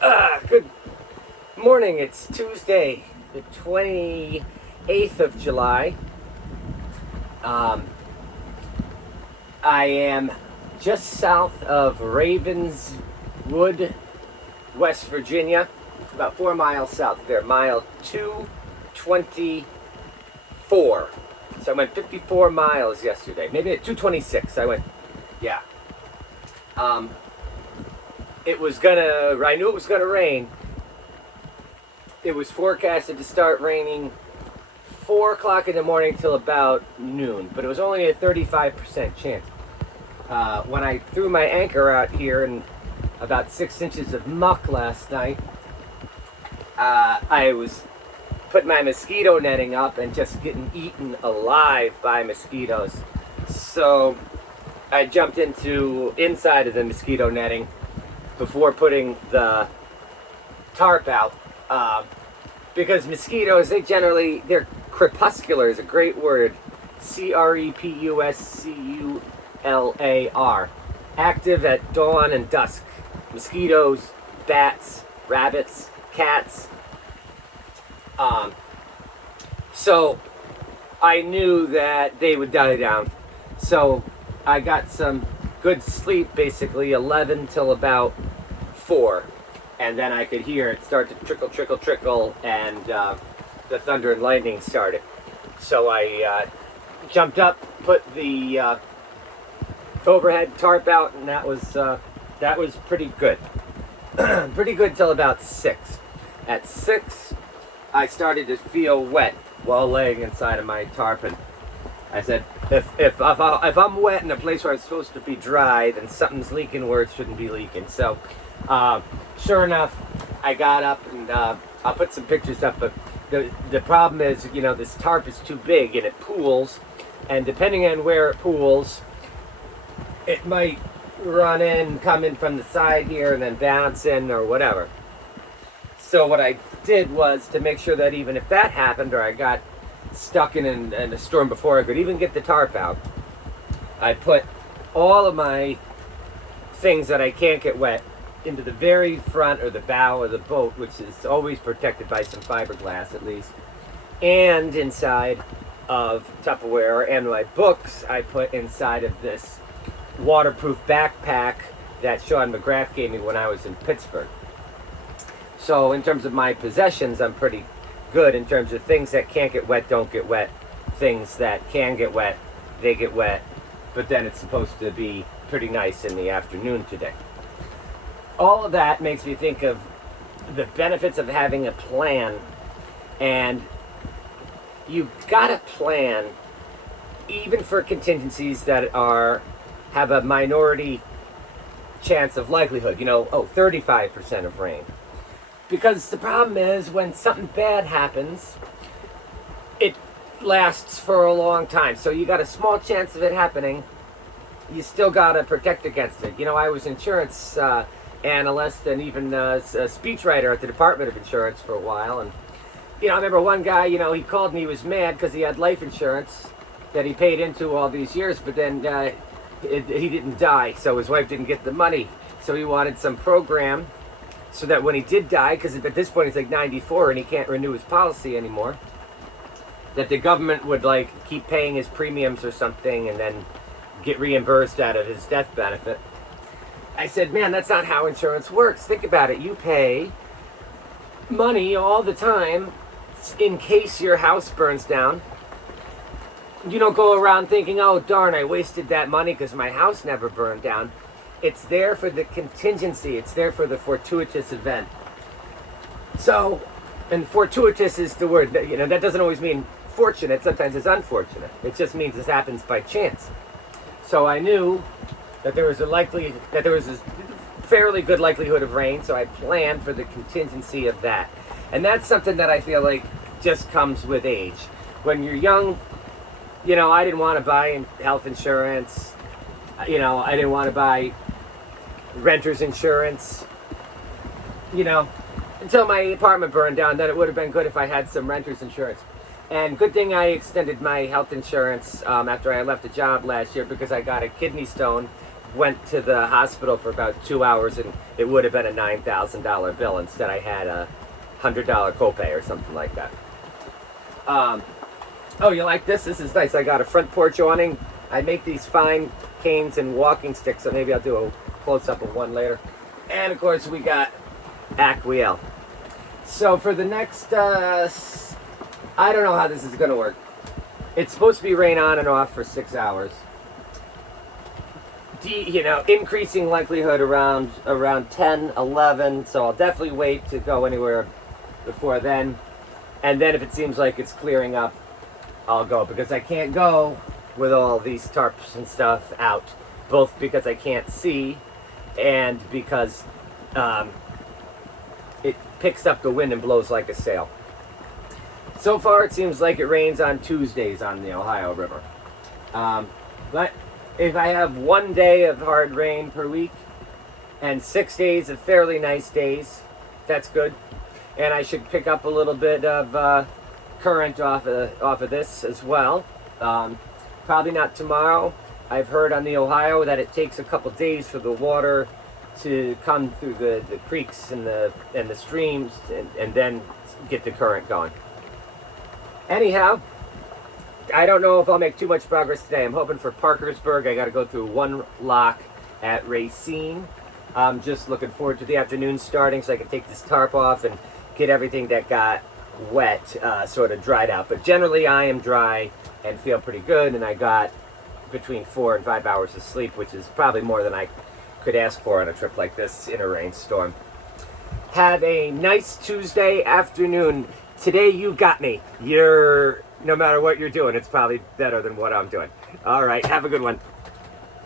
Good morning. It's Tuesday, the 28th of July. I am just south of Ravenswood, West Virginia, about 4 miles south of there, mile 224. So I went 54 miles yesterday, maybe at 226. I knew it was gonna rain. It was forecasted to start raining 4 o'clock in the morning till about noon, but it was only a 35% chance. When I threw my anchor out here in about 6 inches of muck last night, I was putting my mosquito netting up and just getting eaten alive by mosquitoes. So I jumped inside of the mosquito netting before putting the tarp out, because mosquitoes, they're crepuscular is a great word, crepuscular, active at dawn and dusk. Mosquitoes, bats, rabbits, cats. So I knew that they would die down. So I got some good sleep, basically 11 till about 4. And then I could hear it start to trickle, and the thunder and lightning started. So I jumped up, put the overhead tarp out, and that was pretty good. Pretty good till about 6. At 6, I started to feel wet while laying inside of my tarp, and I said, if I'm wet in a place where I'm supposed to be dry, then something's leaking where it shouldn't be leaking. So, sure enough, I got up, and I'll put some pictures up. But the problem is, this tarp is too big and it pools, and depending on where it pools, it might run in, come in from the side here, and then bounce in or whatever. So what I did was to make sure that even if that happened, or I got stuck in a storm before I could even get the tarp out, I put all of my things that I can't get wet into the very front or the bow of the boat, which is always protected by some fiberglass at least, and inside of Tupperware, and my books I put inside of this waterproof backpack that Sean McGrath gave me when I was in Pittsburgh. So in terms of my possessions, I'm pretty good in terms of things that can't get wet don't get wet, things that can get wet, they get wet, but then it's supposed to be pretty nice in the afternoon today. All of that makes me think of the benefits of having a plan, and you've got to plan even for contingencies that have a minority chance of likelihood, 35% of rain. Because the problem is, when something bad happens, it lasts for a long time. So you got a small chance of it happening. You still got to protect against it. I was insurance analyst and even a speechwriter at the Department of Insurance for a while. And, I remember one guy, he called and he was mad because he had life insurance that he paid into all these years, but then he didn't die, so his wife didn't get the money. So he wanted some program so that when he did die, because at this point he's like 94 and he can't renew his policy anymore, that the government would keep paying his premiums or something and then get reimbursed out of his death benefit. I said, man, that's not how insurance works. Think about it. You pay money all the time in case your house burns down. You don't go around thinking, oh darn, I wasted that money because my house never burned down. It's there for the contingency. It's there for the fortuitous event. So, and fortuitous is the word, that doesn't always mean fortunate. Sometimes it's unfortunate. It just means this happens by chance. So I knew that there was a fairly good likelihood of rain, so I planned for the contingency of that. And that's something that I feel like just comes with age. When you're young, I didn't want to buy health insurance. I didn't want to buy renter's insurance, until my apartment burned down. Then it would have been good if I had some renter's insurance. And good thing I extended my health insurance after I left a job last year, because I got a kidney stone went to the hospital for about 2 hours, and it would have been a $9,000 bill. Instead, I had a $100 copay or something like that. Oh, you like this? This is nice. I got a front porch awning. I make these fine canes and walking sticks, so maybe I'll do a close-up of one later. And, of course, we got Acquiel. So for the next, I don't know how this is going to work. It's supposed to be rain on and off for 6 hours. Increasing likelihood around 10, 11, so I'll definitely wait to go anywhere before then. And then if it seems like it's clearing up, I'll go, because I can't go with all these tarps and stuff out, both because I can't see and because it picks up the wind and blows like a sail. So far, it seems like it rains on Tuesdays on the Ohio River. But if I have 1 day of hard rain per week and 6 days of fairly nice days, that's good. And I should pick up a little bit of current off of this as well. Probably not tomorrow. I've heard on the Ohio that it takes a couple days for the water to come through the creeks and the streams and then get the current going. Anyhow, I don't know if I'll make too much progress today. I'm hoping for Parkersburg. I got to go through one lock at Racine. I'm just looking forward to the afternoon starting so I can take this tarp off and get everything that got wet sort of dried out. But generally I am dry and feel pretty good, and I got between 4 and 5 hours of sleep, which is probably more than I could ask for on a trip like this in a rainstorm. Have a nice Tuesday afternoon. Today you got me. No matter what you're doing, it's probably better than what I'm doing. All right, have a good one.